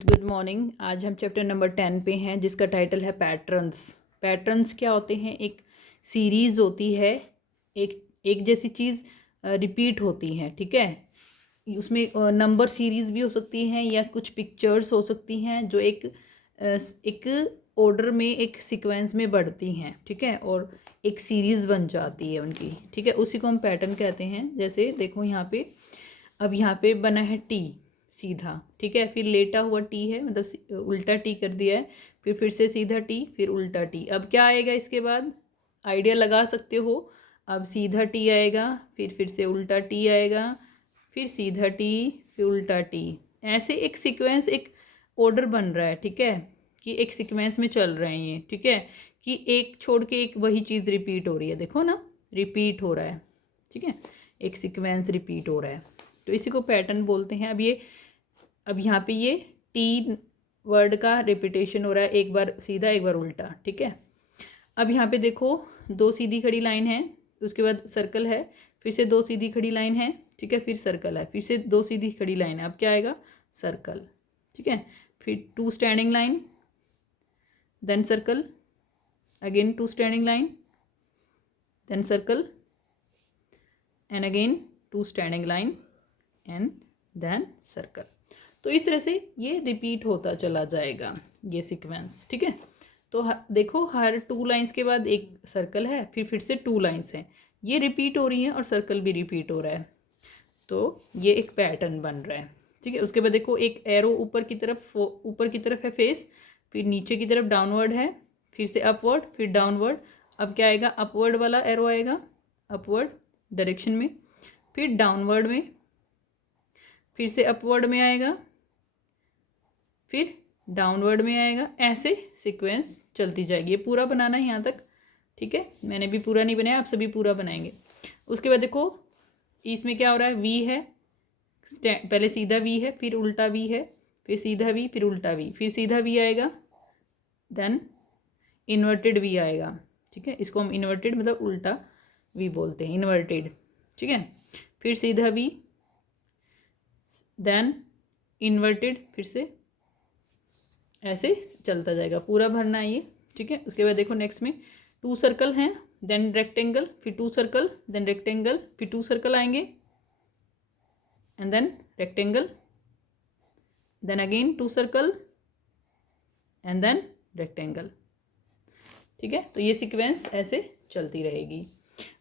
Good morning. आज हम chapter number 10 पे हैं जिसका टाइटल है पैटर्न्स। पैटर्न्स क्या होते हैं? एक सीरीज़ होती है, एक एक जैसी चीज़ रिपीट होती है, ठीक है। उसमें नंबर सीरीज़ भी हो सकती हैं या कुछ पिक्चर्स हो सकती हैं जो एक ऑर्डर में, एक सीक्वेंस में बढ़ती हैं, ठीक है, और एक सीरीज़ बन जाती है उनकी, ठीक है। उसी को हम पैटर्न कहते हैं। जैसे देखो यहाँ पे, अब यहाँ पे बना है टी सीधा, ठीक है, फिर लेटा हुआ टी है, मतलब उल्टा टी कर दिया है, फिर से सीधा टी, फिर उल्टा टी। अब क्या आएगा इसके बाद? आइडिया लगा सकते हो। अब सीधा टी आएगा, फिर से उल्टा टी आएगा, फिर सीधा टी, फिर उल्टा टी। ऐसे एक सीक्वेंस, एक ऑर्डर बन रहा है, ठीक है, कि एक सीक्वेंस में चल रहे हैं ये, ठीक है, कि एक छोड़ के एक वही चीज़ रिपीट हो रही है। देखो ना, रिपीट हो रहा है, ठीक है, एक सीक्वेंस रिपीट हो रहा है, तो इसी को पैटर्न बोलते हैं। अब यहाँ पे ये टी वर्ड का रिपीटेशन हो रहा है, एक बार सीधा एक बार उल्टा, ठीक है। अब यहाँ पे देखो, दो सीधी खड़ी लाइन है, उसके बाद सर्कल है, फिर से दो सीधी खड़ी लाइन है, ठीक है, फिर सर्कल है, फिर से दो सीधी खड़ी लाइन है। अब क्या आएगा? सर्कल, ठीक है। फिर two standing line, then circle, again two standing line, then circle, and again two standing line, and then circle. तो इस तरह से ये रिपीट होता चला जाएगा ये सीक्वेंस, ठीक है। तो देखो, हर टू लाइंस के बाद एक सर्कल है, फिर से टू लाइंस हैं, ये रिपीट हो रही हैं और सर्कल भी रिपीट हो रहा है, तो ये एक पैटर्न बन रहा है, ठीक है। उसके बाद देखो, एक एरो ऊपर की तरफ है फेस, फिर नीचे की तरफ डाउनवर्ड है, फिर से अपवर्ड, फिर डाउनवर्ड। अब क्या आएगा? अपवर्ड वाला एरो आएगा, अपवर्ड डायरेक्शन में, फिर डाउनवर्ड में, फिर से अपवर्ड में आएगा, फिर डाउनवर्ड में आएगा। ऐसे सीक्वेंस चलती जाएगी। ये पूरा बनाना है यहाँ तक, ठीक है। मैंने भी पूरा नहीं बनाया, आप सभी पूरा बनाएंगे। उसके बाद देखो, इसमें क्या हो रहा है? वी है, पहले सीधा वी है, फिर उल्टा वी है, फिर सीधा वी, फिर उल्टा वी, फिर सीधा वी आएगा, देन इन्वर्टेड वी आएगा, ठीक है। इसको हम इन्वर्टेड मतलब उल्टा वी बोलते हैं, इन्वर्टेड, ठीक है। फिर सीधा वी, देन इन्वर्टेड, फिर से ऐसे चलता जाएगा, पूरा भरना है ये, ठीक है। उसके बाद देखो, नेक्स्ट में टू सर्कल हैं, देन रेक्टेंगल, फिर टू सर्कल, देन रेक्टेंगल, फिर टू सर्कल आएंगे, and then rectangle, then again two circle, and then rectangle, ठीक है। तो ये सीक्वेंस ऐसे चलती रहेगी।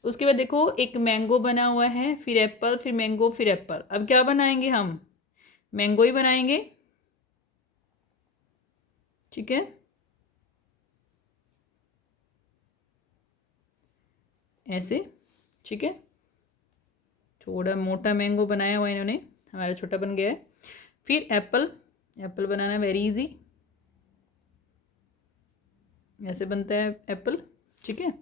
उसके बाद देखो, एक मैंगो बना हुआ है, फिर एप्पल, फिर मैंगो, फिर एप्पल। अब क्या बनाएंगे हम? मैंगो ही बनाएंगे, ठीक है, ऐसे, ठीक है। थोड़ा मोटा मैंगो बनाया हुआ इन्होंने, हमारा छोटा बन गया है। फिर Apple, apple banana very easy, ऐसे बनता है एप्पल, ठीक है।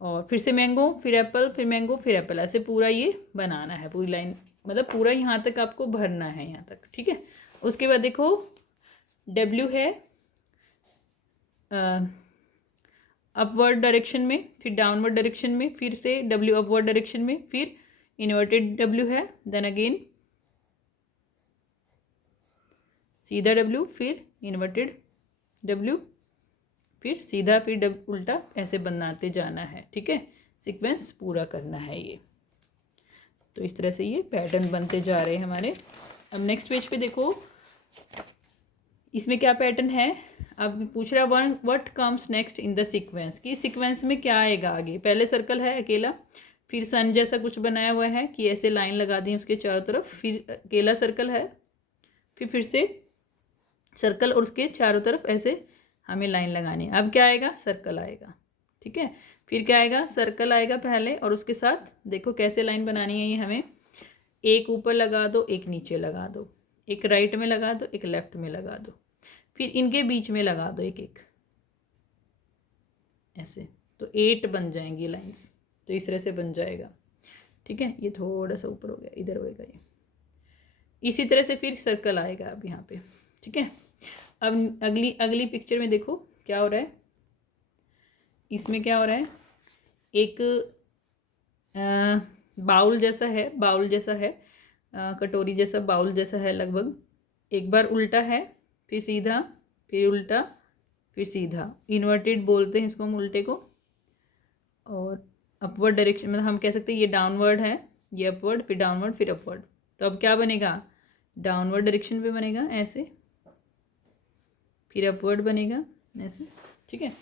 और फिर से मैंगो, फिर एप्पल, फिर मैंगो, फिर एप्पल, ऐसे पूरा ये बनाना है, पूरी लाइन, मतलब पूरा यहाँ तक आपको भरना है, यहाँ तक, ठीक है। उसके बाद देखो, डब्ल्यू है अपवर्ड डायरेक्शन में, फिर डाउनवर्ड डायरेक्शन में, फिर से डब्ल्यू अपवर्ड डायरेक्शन में, फिर इन्वर्टेड डब्ल्यू है, देन अगेन सीधा डब्ल्यू, फिर इन्वर्टेड डब्ल्यू, फिर सीधा, फिर उल्टा, ऐसे बनाते जाना है, ठीक है। सीक्वेंस पूरा करना है ये। तो इस तरह से ये पैटर्न बनते जा रहे हैं हमारे। अब नेक्स्ट पेज पे देखो, इसमें क्या पैटर्न है। अब पूछ रहा one what comes next in the sequence, कि सीक्वेंस में क्या आएगा आगे। पहले सर्कल है अकेला, फिर सन जैसा कुछ बनाया हुआ है कि ऐसे लाइन लगा दी उसके चारों तरफ, फिर अकेला सर्कल है, फिर से सर्कल और उसके चारों तरफ ऐसे हमें लाइन लगानी है। अब क्या आएगा? सर्कल आएगा, ठीक है। फिर क्या आएगा? सर्कल आएगा पहले, और उसके साथ देखो कैसे लाइन बनानी है ये हमें। एक ऊपर लगा दो, एक नीचे लगा दो, एक राइट में लगा दो, एक लेफ्ट में लगा दो, फिर इनके बीच में लगा दो एक एक, ऐसे। तो 8 बन जाएंगी लाइंस। तो इस तरह से बन जाएगा, ठीक है। ये थोड़ा सा ऊपर हो गया, इधर होएगा ये। इसी तरह से फिर सर्कल आएगा अब यहाँ पे, ठीक है। अब अगली अगली पिक्चर में देखो क्या हो रहा है। इसमें क्या हो रहा है? एक बाउल जैसा है, बाउल जैसा है, कटोरी जैसा, बाउल जैसा है लगभग। एक बार उल्टा है, फिर सीधा, फिर उल्टा, फिर सीधा, इन्वर्टेड बोलते हैं इसको हम उल्टे को। और अपवर्ड डायरेक्शन मतलब हम कह सकते हैं ये डाउनवर्ड है, ये अपवर्ड, फिर डाउनवर्ड, फिर अपवर्ड। तो अब क्या बनेगा, डाउनवर्ड डायरेक्शन पे बनेगा ऐसे, फिर अपवर्ड बनेगा ऐसे, ठीक है।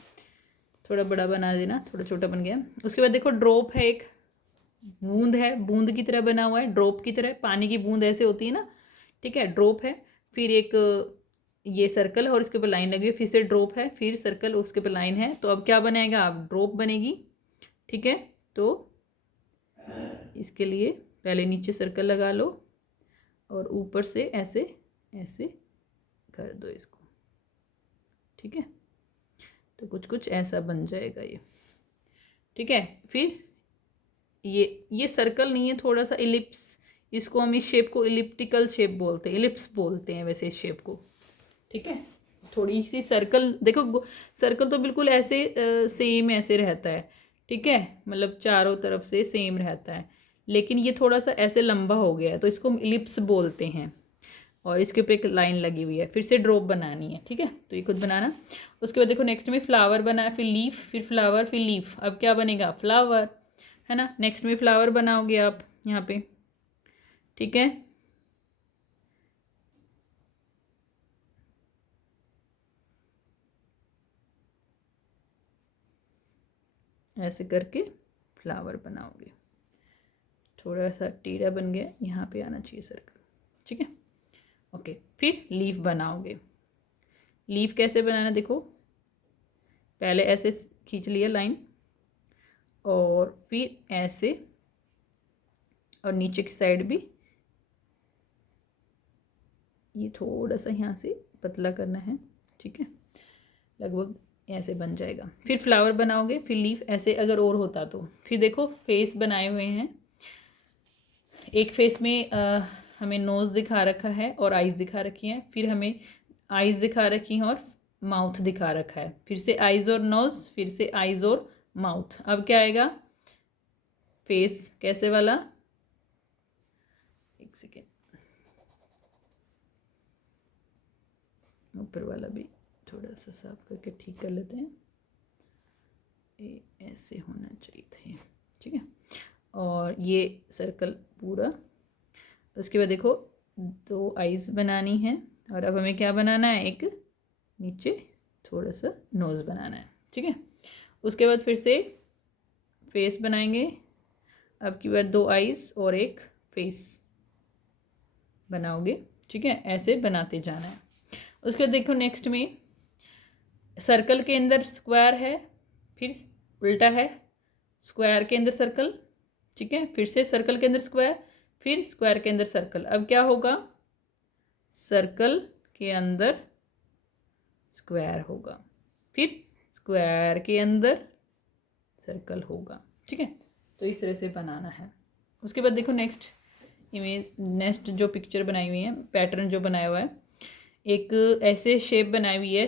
थोड़ा बड़ा बना देना, थोड़ा छोटा बन गया। उसके बाद देखो ड्रॉप है, एक बूंद है, बूंद की तरह बना हुआ है, ड्रॉप की तरह, पानी की बूंद ऐसे होती है ना, ठीक है, ड्रॉप है। फिर एक ये सर्कल है और इसके ऊपर लाइन लगी हुई है, फिर से ड्रॉप है, फिर सर्कल, उसके ऊपर लाइन है। तो अब क्या बनेगा, अब ड्रॉप बनेगी, ठीक है। तो इसके लिए पहले नीचे सर्कल लगा लो और ऊपर से ऐसे ऐसे कर दो इसको, ठीक है। तो कुछ कुछ ऐसा बन जाएगा ये, ठीक है। फिर ये सर्कल नहीं है, थोड़ा सा इलिप्स, इसको हम इस शेप को इलिप्टिकल शेप बोलते हैं, इलिप्स बोलते हैं वैसे इस शेप को, ठीक है। थोड़ी सी सर्कल देखो, सर्कल तो बिल्कुल ऐसे सेम ऐसे रहता है, ठीक है, मतलब चारों तरफ से सेम रहता है, लेकिन ये थोड़ा सा ऐसे लंबा हो गया है तो इसको हम इलिप्स बोलते हैं। और इसके ऊपर एक लाइन लगी हुई है, फिर से ड्रॉप बनानी है, ठीक है। तो ये खुद बनाना। उसके बाद देखो नेक्स्ट में फ्लावर बना है, फिर लीफ, फिर फ्लावर, फिर लीफ। अब क्या बनेगा, फ्लावर, है ना। नेक्स्ट में फ्लावर बनाओगे आप यहाँ पे, ठीक है। ऐसे करके फ्लावर बनाओगे, थोड़ा सा टेढ़ा बन गया, यहाँ पे आना चाहिए सर्कल, ठीक है। ओके, फिर लीफ बनाओगे। लीफ कैसे बनाना, देखो पहले ऐसे खींच लिया लाइन और फिर ऐसे, और नीचे की साइड भी ये थोड़ा सा यहाँ से पतला करना है, ठीक है, लगभग ऐसे बन जाएगा। फिर फ्लावर बनाओगे, फिर लीफ, ऐसे अगर और होता तो। फिर देखो फेस बनाए हुए हैं, एक फेस में हमें नोज़ दिखा रखा है और आइज़ दिखा रखी हैं, फिर हमें आइज़ दिखा रखी हैं और माउथ दिखा रखा है, फिर से आइज़ और नोज़, फिर से आइज़ और माउथ। अब क्या आएगा, फेस कैसे वाला, एक सेकेंड, ऊपर वाला भी थोड़ा सा साफ करके ठीक कर लेते हैं, ये ऐसे होना चाहिए था, ठीक है। और ये सर्कल पूरा। उसके बाद देखो दो आइज़ बनानी है, और अब हमें क्या बनाना है, एक नीचे थोड़ा सा नोज़ बनाना है, ठीक है। उसके बाद फिर से फेस बनाएंगे, अब की बार दो आइज़ और एक फेस बनाओगे, ठीक है, ऐसे बनाते जाना है। उसके बाद देखो नेक्स्ट में सर्कल के अंदर स्क्वायर है, फिर उल्टा है, स्क्वायर के अंदर सर्कल, ठीक है, फिर से सर्कल के अंदर स्क्वायर, फिर स्क्वायर के अंदर सर्कल। अब क्या होगा, सर्कल के अंदर स्क्वायर होगा, फिर स्क्वायर के अंदर सर्कल होगा, ठीक है। तो इस तरह से बनाना है। उसके बाद देखो नेक्स्ट इमेज, नेक्स्ट जो पिक्चर बनाई हुई है, पैटर्न जो बनाया हुआ है, एक ऐसे शेप बनाई हुई है,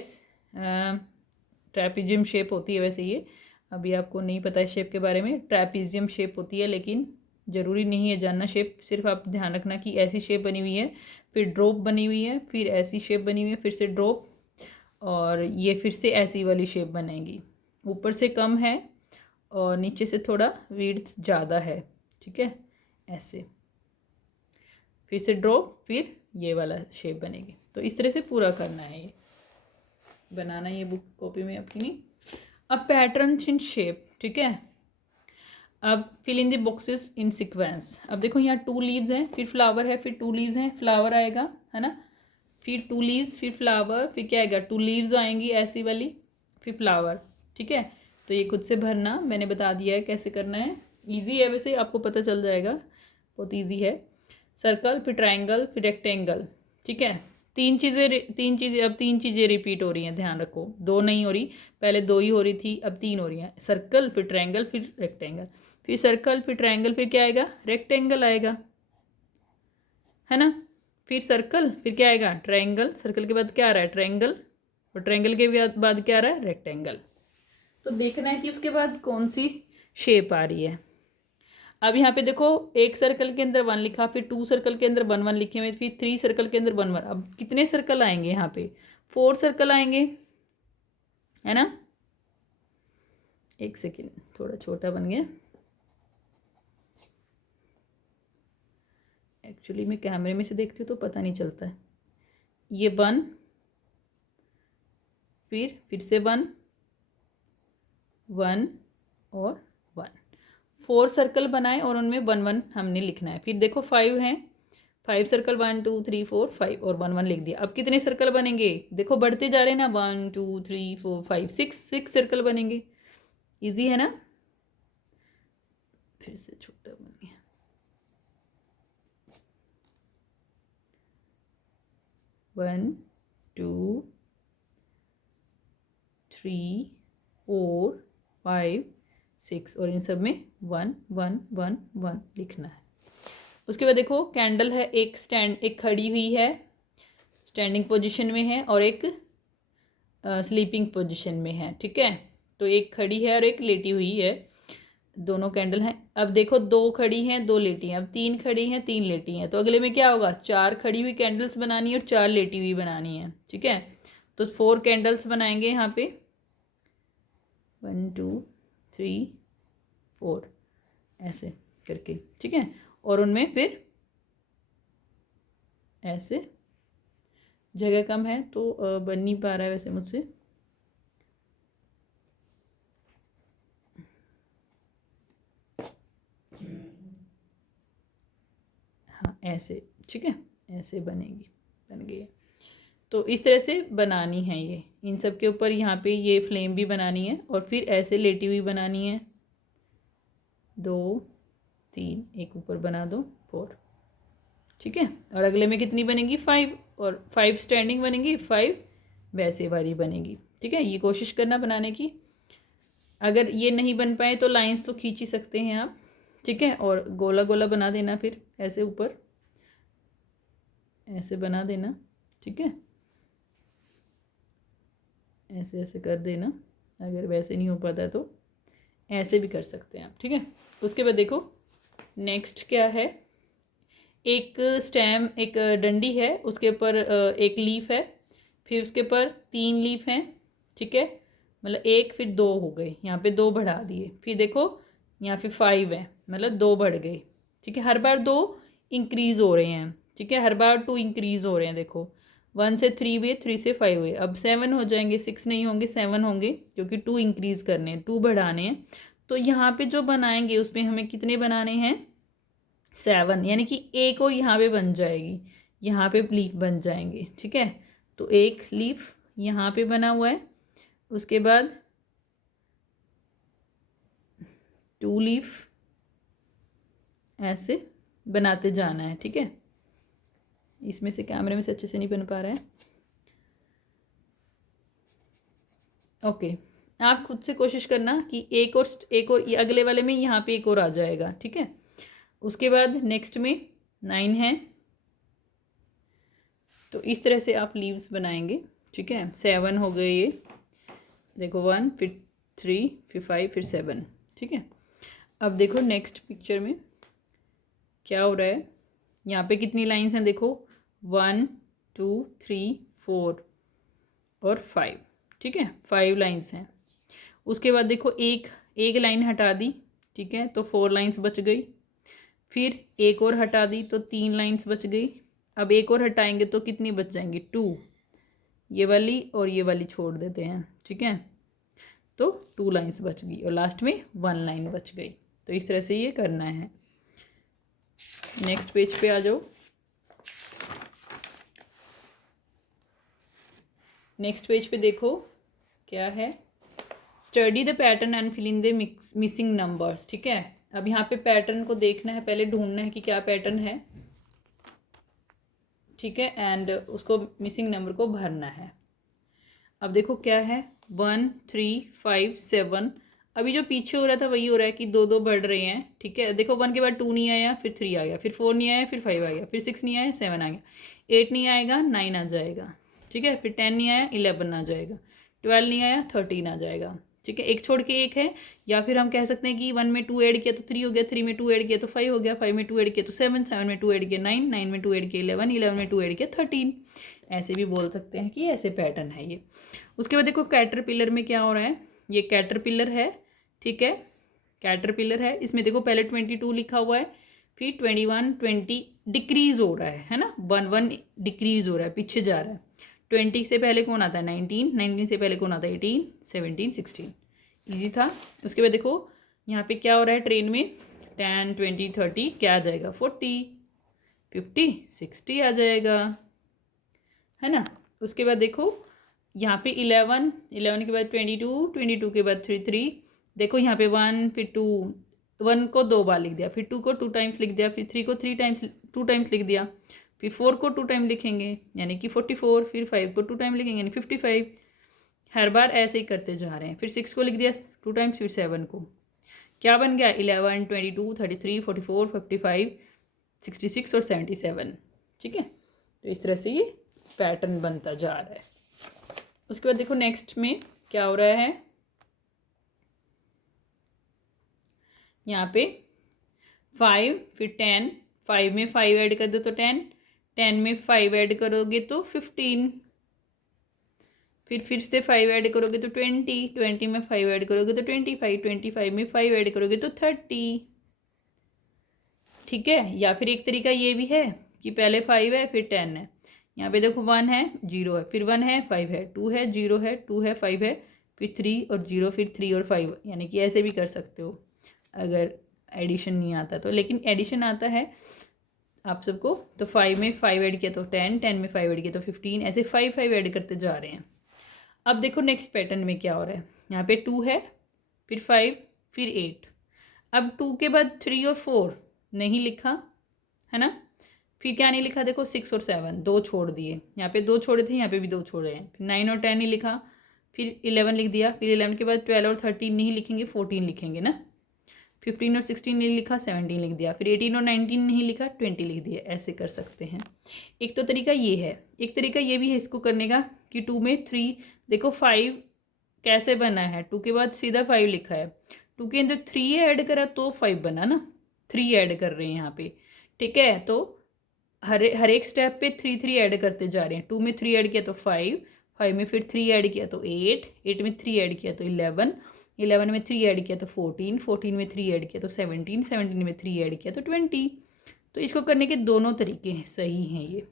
ट्रैपिजियम शेप होती है वैसे ये, अभी आपको नहीं पता है शेप के बारे में, ट्रैपिजियम शेप होती है, लेकिन ज़रूरी नहीं है जानना शेप, सिर्फ आप ध्यान रखना कि ऐसी शेप बनी हुई है, फिर ड्रॉप बनी हुई है, फिर ऐसी शेप बनी हुई है, फिर से ड्रॉप, और ये फिर से ऐसी वाली शेप बनेगी, ऊपर से कम है और नीचे से थोड़ा विड्थ ज़्यादा है, ठीक है, ऐसे, फिर से ड्रॉप, फिर ये वाला शेप बनेगी। तो इस तरह से पूरा करना है, ये बनाना ये बुक कॉपी में अपनी। अब पैटर्न इन शेप, ठीक है। अब fill in the boxes in sequence. अब देखो यहाँ 2 लीव्स हैं, फिर फ्लावर है, फिर 2 लीव्स हैं, फ्लावर आएगा, है ना, फिर 2 लीव्स, फिर फ्लावर, फिर क्या आएगा, 2 लीव्स आएंगी ऐसी वाली, फिर फ्लावर, ठीक है। तो ये खुद से भरना मैंने बता दिया है कैसे करना है, ईजी है वैसे, आपको पता चल जाएगा, बहुत ईजी है। सर्कल, फिर ट्राइंगल, फिर रेक्टेंगल, ठीक है। तीन चीज़ें अब 3 चीज़ें रिपीट हो रही हैं, ध्यान रखो, 2 नहीं हो रही, पहले 2 ही हो रही थी, अब 3 हो रही हैं, सर्कल, फिर ट्राइंगल, फिर रेक्टेंगल, फिर सर्कल, फिर ट्राइंगल, फिर क्या आएगा, रेक्टेंगल आएगा, है ना। फिर सर्कल, फिर क्या आएगा, ट्राइंगल, सर्कल के बाद क्या आ रहा है, ट्राइंगल, और ट्राइंगल के बाद क्या आ रहा है, रेक्टेंगल। तो देखना है कि उसके बाद कौन सी शेप आ रही है। अब यहाँ पे देखो, एक सर्कल के अंदर 1 लिखा, फिर 2 सर्कल के अंदर 1 1 लिखे हुए, फिर 3 सर्कल के अंदर 1 1। अब कितने सर्कल आएंगे यहाँ पे? 4 सर्कल आएंगे, है ना। एक सेकेंड, थोड़ा छोटा बन गया। एक्चुअली मैं कैमरे में से देखती हूँ तो पता नहीं चलता है। ये 1, फिर से 1 1 और 1, 4 सर्कल बनाए और उनमें 1 1 हमने लिखना है। फिर देखो 5 हैं, 5 सर्कल, 1 2 3 4 5 और 1 1 लिख दिया। अब कितने सर्कल बनेंगे? देखो बढ़ते जा रहे हैं ना, 1 2 3 4 5 6 सर्कल बनेंगे। इजी है ना। फिर से छोटा बन गया। 1 2 3 4 5 6 और इन सब में 1 1 1 1 लिखना है। उसके बाद देखो कैंडल है, एक खड़ी हुई है, स्टैंडिंग पोजीशन में है, और एक स्लीपिंग पोजीशन में है, ठीक है। तो एक खड़ी है और एक लेटी हुई है, दोनों कैंडल हैं। अब देखो 2 खड़ी हैं 2 लेटी हैं, अब 3 खड़ी हैं 3 लेटी हैं। तो अगले में क्या होगा? 4 खड़ी हुई कैंडल्स बनानी है और 4 लेटी हुई बनानी है, ठीक है। तो 4 कैंडल्स बनाएंगे यहाँ पे, 1 2 3 4 ऐसे करके, ठीक है। और उनमें फिर ऐसे, जगह कम है तो बन नहीं पा रहा है वैसे मुझसे। हाँ ऐसे, ठीक है, ऐसे बनेगी, बन गई है। तो इस तरह से बनानी है ये, इन सब के ऊपर यहाँ पे ये फ्लेम भी बनानी है, और फिर ऐसे लेटी हुई बनानी है, 2 3, एक ऊपर बना दो, 4, ठीक है। और अगले में कितनी बनेगी? 5, और 5 स्टैंडिंग बनेगी, 5 वैसे वाली बनेगी, ठीक है। ये कोशिश करना बनाने की। अगर ये नहीं बन पाए तो लाइंस तो खींच ही सकते हैं आप, ठीक है। और गोला गोला बना देना, फिर ऐसे ऊपर ऐसे बना देना, ठीक है। ऐसे ऐसे कर देना, अगर वैसे नहीं हो पाता तो ऐसे भी कर सकते हैं आप, ठीक है। उसके बाद देखो नेक्स्ट क्या है, एक स्टेम, एक डंडी है, उसके ऊपर एक लीफ है, फिर उसके ऊपर 3 लीफ हैं, ठीक है। मतलब 1 फिर 2 हो गए, यहाँ पे 2 बढ़ा दिए, फिर देखो यहाँ पे 5 है, मतलब 2 बढ़ गए, ठीक है। हर बार 2 इंक्रीज हो रहे हैं, ठीक है, हर बार 2 इंक्रीज हो रहे हैं। देखो 1 से 3 हुए, 3 से 5 हुए, अब 7 हो जाएंगे, 6 नहीं होंगे 7 होंगे, क्योंकि 2 इंक्रीज करने हैं, 2 बढ़ाने हैं। तो यहाँ पे जो बनाएंगे उसमें हमें कितने बनाने हैं? 7, यानी कि एक और यहाँ पे बन जाएगी, यहाँ पे लीफ बन जाएंगे, ठीक है। तो एक लीफ यहाँ पे बना हुआ है, उसके बाद 2 लीफ ऐसे बनाते जाना है, ठीक है। इसमें से कैमरे में से अच्छे से नहीं बन पा रहा है, ओके। आप खुद से कोशिश करना कि एक और अगले वाले में यहाँ पे एक और आ जाएगा, ठीक है। उसके बाद नेक्स्ट में 9 है, तो इस तरह से आप लीव्स बनाएंगे, ठीक है। 7 हो गए ये, देखो 1 फिर 3 फिर 5 फिर 7, ठीक है। अब देखो नेक्स्ट पिक्चर में क्या हो रहा है, यहाँ पे कितनी लाइंस हैं? देखो 1 2 3 4 और 5, ठीक है, 5 लाइंस हैं। उसके बाद देखो एक लाइन हटा दी, ठीक है, तो 4 लाइंस बच गई। फिर एक और हटा दी तो 3 लाइंस बच गई। अब एक और हटाएंगे तो कितनी बच जाएंगी? 2, ये वाली और ये वाली छोड़ देते हैं, ठीक है। तो 2 लाइंस बच गई और लास्ट में 1 लाइन बच गई। तो इस तरह से ये करना है। नेक्स्ट पेज पे आ जाओ। नेक्स्ट पेज पे देखो क्या है, study the pattern and fill in the missing numbers, ठीक है। अब यहाँ पे पैटर्न को देखना है, पहले ढूंढना है कि क्या पैटर्न है, ठीक है, एंड उसको मिसिंग नंबर को भरना है। अब देखो क्या है, 1 3 5 7, अभी जो पीछे हो रहा था वही हो रहा है कि 2 2 बढ़ रहे हैं, ठीक है। देखो 1 के बाद 2 नहीं आया, फिर 3 आ गया, फिर 4 नहीं आया, फिर 5 आ गया, फिर 6 नहीं आया, 7 आ गया, 8 नहीं आएगा, 9 आ जाएगा, ठीक है। फिर 10 नहीं आया, 11 आ जाएगा, 12 नहीं आया, 13 आ जाएगा, ठीक है, एक छोड़ के एक है, या फिर हम कह सकते हैं कि 1 में 2 ऐड किया तो 3 हो गया, 3 में 2 ऐड किया तो 5 हो गया, 5 में 2 ऐड किया तो 7, 7 में 2 ऐड किया 9, 9 में 2 ऐड किया 11, 11 में 2 ऐड किया 13। ऐसे भी बोल सकते हैं कि ऐसे पैटर्न है ये। उसके बाद देखो कैटरपिलर में क्या हो रहा है, ये कैटरपिलर है, ठीक है, कैटरपिलर है। इसमें देखो पहले 22 लिखा हुआ है, फिर 21, 20 डिक्रीज हो रहा है ना, 1 1 डिक्रीज हो रहा है, पीछे जा रहा है। 20 से पहले कौन आता है 19, 19 से पहले कौन आता है 18, 17, 16। ईजी था। उसके बाद देखो यहाँ पे क्या हो रहा है ट्रेन में, 10, 20, 30 क्या आ जाएगा 40, 50, 60 आ जाएगा, है ना। उसके बाद देखो यहाँ पे 11, 11 के बाद 22, 22 के बाद 3, 3। देखो यहाँ पे 1, फिर 2, 1 को 2 बार लिख दिया, फिर 2 को 2 टाइम्स लिख दिया, फिर 3 को 3 टाइम्स 2 टाइम्स लिख दिया, फिर 4 को 2 टाइम लिखेंगे यानी कि 44, फिर 5 को 2 टाइम लिखेंगे यानी 55। हर बार ऐसे ही करते जा रहे हैं। फिर 6 को लिख दिया 2 टाइम्स, फिर 7 को, क्या बन गया 11, 22, 33, 44, 55, 66 और 77। ठीक है, तो इस तरह से ये पैटर्न बनता जा रहा है। उसके बाद देखो नेक्स्ट में क्या हो रहा है, यहाँ पे 5, फिर 10, 5 में 5 ऐड कर दो तो 10, 10 में 5 ऐड करोगे तो 15, फिर से 5 ऐड करोगे तो 20, 20 में 5 ऐड करोगे तो 25, 25 में 5 ऐड करोगे तो 30। ठीक है, या फिर एक तरीका ये भी है कि पहले 5 है फिर 10 है, यहाँ पे देखो 1 है 0 है, फिर 1 है 5 है, 2 है 0 है, 2 है 5 है, फिर 3 और 0, फिर 3 और 5, यानी कि ऐसे भी कर सकते हो अगर एडिशन नहीं आता तो। लेकिन एडिशन आता है आप सबको, तो 5 में 5 ऐड किया तो 10, 10 में 5 ऐड किया तो 15, ऐसे 5 5 ऐड करते जा रहे हैं। अब देखो नेक्स्ट पैटर्न में क्या हो रहा है, यहाँ पे 2 है, फिर 5, फिर 8। अब 2 के बाद 3 और 4 नहीं लिखा, है ना। फिर क्या नहीं लिखा, देखो 6 और 7 दो छोड़ दिए, यहाँ पे 2 छोड़े थे, यहाँ पे भी 2 छोड़े हैं। फिर 9 और 10 नहीं लिखा, फिर 11 लिख दिया, फिर 11 के बाद 12 और 13 नहीं लिखेंगे, 14 लिखेंगे ना। 15 और 16 नहीं लिखा, 17 लिख दिया, फिर 18 और 19 नहीं लिखा, 20 लिख दिया। ऐसे कर सकते हैं। एक तो तरीका ये है, एक तरीका ये भी है इसको करने का कि 2 में 3, देखो 5 कैसे बना है, 2 के बाद सीधा 5 लिखा है, 2 के अंदर 3 ऐड करा तो 5 बना ना, 3 ऐड कर रहे हैं यहाँ पे। ठीक है, तो हर एक स्टेप पे 3 3 ऐड करते जा रहे हैं। 2 में 3 ऐड किया तो 5, 5 में फिर 3 ऐड किया तो 8, 8 में 3 ऐड किया तो 11, 11 में 3 ऐड किया तो 14, 14 में 3 ऐड किया तो 17, 17 में 3 ऐड किया तो 20। तो इसको करने के दोनों तरीके हैं, सही हैं ये।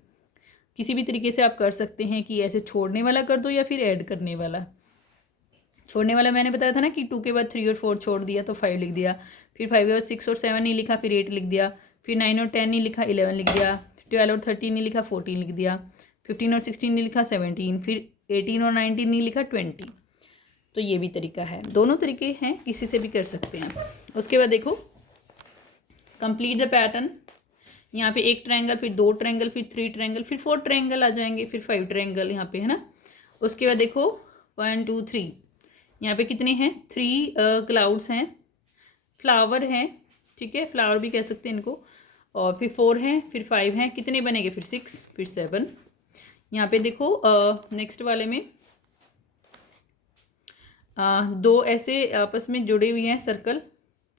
किसी भी तरीके से आप कर सकते हैं कि ऐसे छोड़ने वाला कर दो या फिर ऐड करने वाला। छोड़ने वाला मैंने बताया था ना कि 2 के बाद 3 और 4 छोड़ दिया तो 5 लिख दिया, फिर 5 के बाद 6 और 7 नहीं लिखा, फिर 8 लिख दिया, फिर 9 और 10 नहीं लिखा, 11 लिख दिया, 12 और 13 नहीं लिखा, 14 लिख दिया, 15 और 16 नहीं लिखा, 17, फिर 18 और 19 नहीं लिखा, 20। तो ये भी तरीका है, दोनों तरीके हैं, किसी से भी कर सकते हैं। उसके बाद देखो कंप्लीट द पैटर्न, यहाँ पे 1 ट्रायंगल, फिर 2 ट्रायंगल, फिर 3 ट्रायंगल, फिर 4 ट्रायंगल आ जाएंगे, फिर 5 ट्रायंगल यहाँ पे, है ना। उसके बाद देखो 1 2 3, यहाँ पे कितने हैं 3 क्लाउड्स हैं, फ्लावर हैं, ठीक है, फ्लावर भी कह सकते हैं इनको। और फिर 4 हैं, फिर 5 हैं, कितने बनेंगे फिर 6, फिर 7। यहाँ पे देखो नेक्स्ट वाले में 2 ऐसे आपस में जुड़े हुए हैं सर्कल,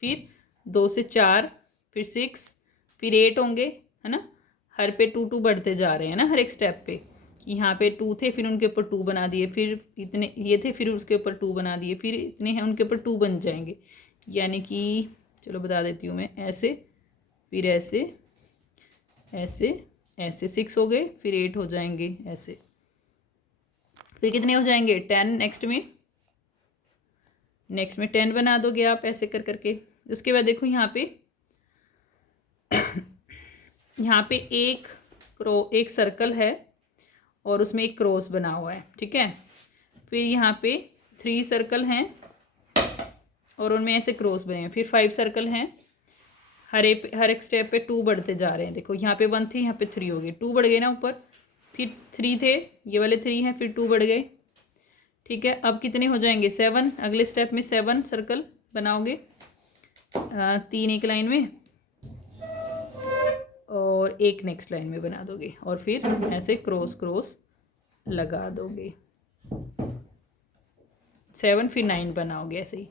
फिर 2 से 4, फिर 6, फिर 8 होंगे, है ना। हर पे 2 2 बढ़ते जा रहे हैं ना हर एक स्टेप पे। यहाँ पे 2 थे, फिर उनके ऊपर 2 बना दिए, फिर इतने ये थे, फिर उसके ऊपर 2 बना दिए, फिर इतने हैं उनके ऊपर 2 बन जाएंगे। यानी कि चलो बता देती हूँ मैं, ऐसे, फिर ऐसे, ऐसे, ऐसे 6 हो गए, फिर 8 हो जाएंगे ऐसे, फिर कितने हो जाएंगे 10। नेक्स्ट में 10 बना दोगे आप ऐसे कर करके। उसके बाद देखो यहाँ पे यहाँ पे एक सर्कल है और उसमें एक क्रॉस बना हुआ है, ठीक है। फिर यहाँ पे 3 सर्कल हैं और उनमें ऐसे क्रॉस बने हैं, फिर 5 सर्कल हैं, हर एक स्टेप पे 2 बढ़ते जा रहे हैं। देखो यहाँ पे 1 थी, यहाँ पे 3 हो गए, 2 बढ़ गए ना ऊपर, फिर 3 थे, ये वाले 3 हैं, फिर 2 बढ़ गए, ठीक है। अब कितने हो जाएंगे 7, अगले स्टेप में 7 सर्कल बनाओगे, 3 एक लाइन में और 1 नेक्स्ट लाइन में बना दोगे, और फिर ऐसे क्रॉस क्रॉस लगा दोगे। 7 फिर 9 बनाओगे ऐसे ही,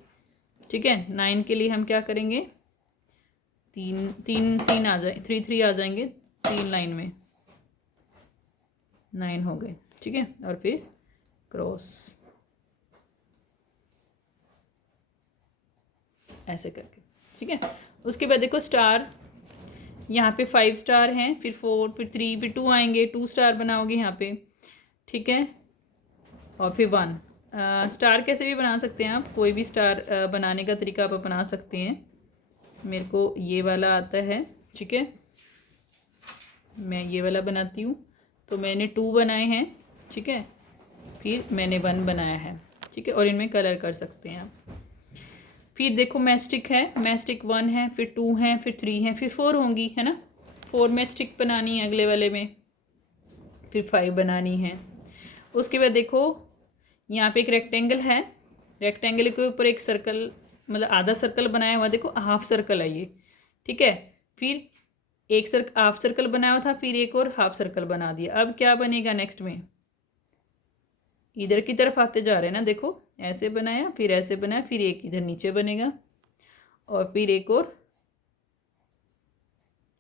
ठीक है। 9 के लिए हम क्या करेंगे, तीन तीन तीन आ जाए, 3 3 आ जाएंगे 3 लाइन में, 9 हो गए, ठीक है। और फिर क्रॉस ऐसे करके, ठीक है। उसके बाद देखो स्टार, यहाँ पे 5 स्टार हैं, फिर 4, फिर 3, फिर 2 आएंगे, 2 स्टार बनाओगे यहाँ पे, ठीक है। और फिर 1 स्टार कैसे भी बना सकते हैं आप, कोई भी स्टार बनाने का तरीका आप अपना सकते हैं। मेरे को ये वाला आता है, ठीक है, मैं ये वाला बनाती हूँ। तो मैंने 2 बनाए हैं, ठीक है, फिर मैंने 1 बनाया है, ठीक है। और इनमें कलर कर सकते हैं आप। फिर देखो मैस्टिक है, मैस्टिक 1 है, फिर 2 है, फिर 3 है, फिर 4 होंगी, है ना। 4 मैस्टिक बनानी है अगले वाले में, फिर 5 बनानी है। उसके बाद देखो यहाँ पे एक रेक्टेंगल है, रेक्टेंगल के ऊपर एक सर्कल, मतलब आधा सर्कल बनाया हुआ, देखो हाफ सर्कल है ये, ठीक है। फिर एक हाफ सर्कल बनाया हुआ था, फिर एक और हाफ सर्कल बना दिया। अब क्या बनेगा नेक्स्ट में, इधर की तरफ आते जा रहे हैं ना, देखो ऐसे बनाया, फिर ऐसे बनाया, फिर एक इधर नीचे बनेगा, और फिर एक और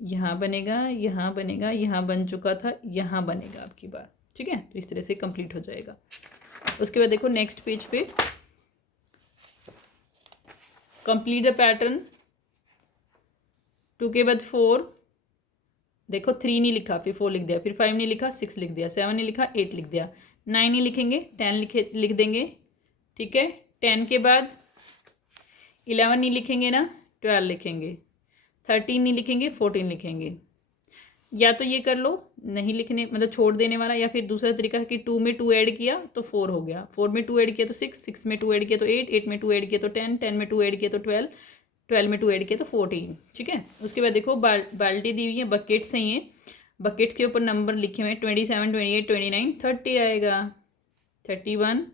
यहाँ बनेगा, यहाँ बनेगा, यहाँ बन चुका था, यहाँ बनेगा आपकी बार, ठीक है। तो इस तरह से कंप्लीट हो जाएगा। उसके बाद देखो नेक्स्ट पेज पे कंप्लीट द पैटर्न, 2 के बाद 4, देखो 3 नहीं लिखा, फिर 4 लिख दिया, फिर 5 नहीं लिखा, 6 लिख दिया, 7 नहीं लिखा, 8 लिख दिया, 9 नहीं लिखेंगे, 10 लिख देंगे, ठीक है। 10 के बाद 11 नहीं लिखेंगे ना, 12 लिखेंगे, 13 नहीं लिखेंगे, 14 लिखेंगे। या तो ये कर लो, नहीं लिखने मतलब छोड़ देने वाला, या फिर दूसरा तरीका है कि 2 में 2 ऐड किया तो 4 हो गया, 4 में 2 ऐड किया तो 6, 6 में 2 ऐड किया तो 8, 8 में 2 ऐड किया तो 10, 10 में 2 ऐड किया तो 12, 12 में 2 ऐड किया तो 14, ठीक है। उसके बाद देखो बाल्टी दी हुई है, बकेट्स हैं ये, बकेट्स के ऊपर नंबर लिखे हुए हैं 27, 28, 29, 30 आएगा, 31,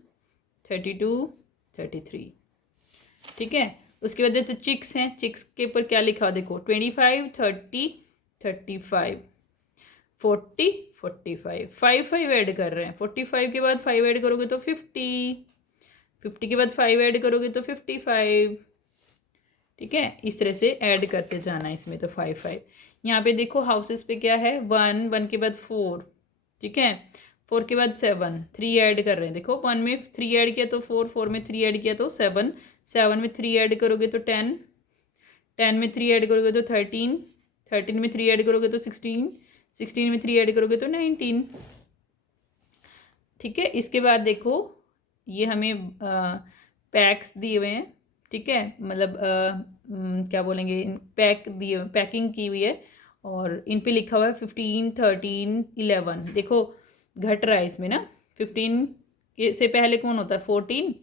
32, 33, ठीक है। उसके बाद जो चिक्स हैं, चिक्स के ऊपर क्या लिखा हुआ देखो, 25, 30, 35, 40, 45, 5 ऐड कर रहे हैं, 45 के बाद 5 ऐड करोगे तो 50, 50 के बाद 5 ऐड करोगे तो 55, ठीक है। इस तरह से ऐड करते जाना है इसमें, तो 5 5। यहाँ पे देखो हाउसेस पे क्या है, 1, 1 के बाद 4, ठीक है, 4 के बाद 7, 3 ऐड कर रहे हैं, देखो 1 में 3 ऐड किया तो 4, 4 में 3 ऐड किया तो 7, 7 में 3 ऐड करोगे तो 10, 10 में 3 ऐड करोगे तो 13, 13 में 3 ऐड करोगे तो 16, 16 में 3 ऐड करोगे तो 19, ठीक है। इसके बाद देखो ये हमें पैक्स दिए हुए हैं, ठीक है, मतलब क्या बोलेंगे, दिए पैकिंग की हुई है, और इन पे लिखा हुआ है 15, 13, 11, देखो घट रहा है इसमें ना, 15 से पहले कौन होता है, 14,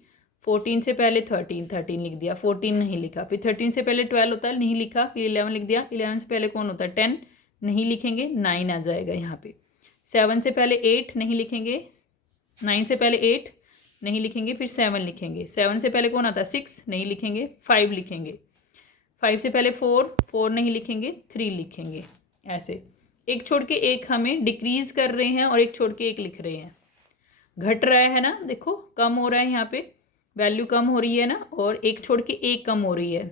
14 से पहले 13, 13 लिख दिया, 14 नहीं लिखा, फिर 13 से पहले 12 होता है, नहीं लिखा, फिर 11 लिख दिया, 11 से पहले कौन होता है, 10 नहीं लिखेंगे, 9 आ जाएगा यहाँ पे, 7 से पहले 8 नहीं लिखेंगे, 9 से पहले 8 नहीं लिखेंगे, फिर 7 लिखेंगे, 7 से पहले कौन आता है, 6 नहीं लिखेंगे, 5 लिखेंगे, 5 से पहले 4, 4 नहीं लिखेंगे, 3 लिखेंगे, ऐसे एक छोड़ के एक हमें डिक्रीज कर रहे हैं, और एक छोड़ के एक लिख रहे हैं, घट रहा है ना, देखो कम हो रहा है, यहाँ पे वैल्यू कम हो रही है ना, और एक छोड़ के एक कम हो रही है।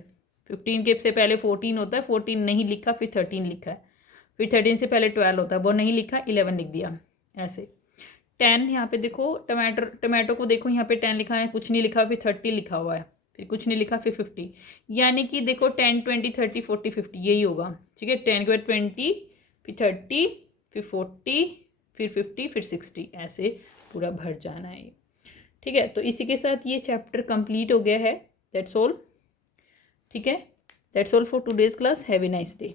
15 के से पहले 14 होता है, 14 नहीं लिखा, फिर 13 लिखा है, फिर 13 से पहले 12 होता है, वो नहीं लिखा, 11 लिख दिया, ऐसे। 10 यहाँ पे देखो, टमाटो को देखो, यहाँ पे 10 लिखा है, कुछ नहीं लिखा, फिर 30 लिखा हुआ है, फिर कुछ नहीं लिखा, फिर 50, यानी कि देखो 10, 20, 30, 40, 50 यही होगा, ठीक है। 10 के बाद 20, फिर 30, फिर 40, फिर 50, फिर 60, ऐसे पूरा भर जाना है, ठीक है। तो इसी के साथ ये चैप्टर कंप्लीट हो गया है, दैट्स ऑल, ठीक है। That's all for today's class, have a nice day.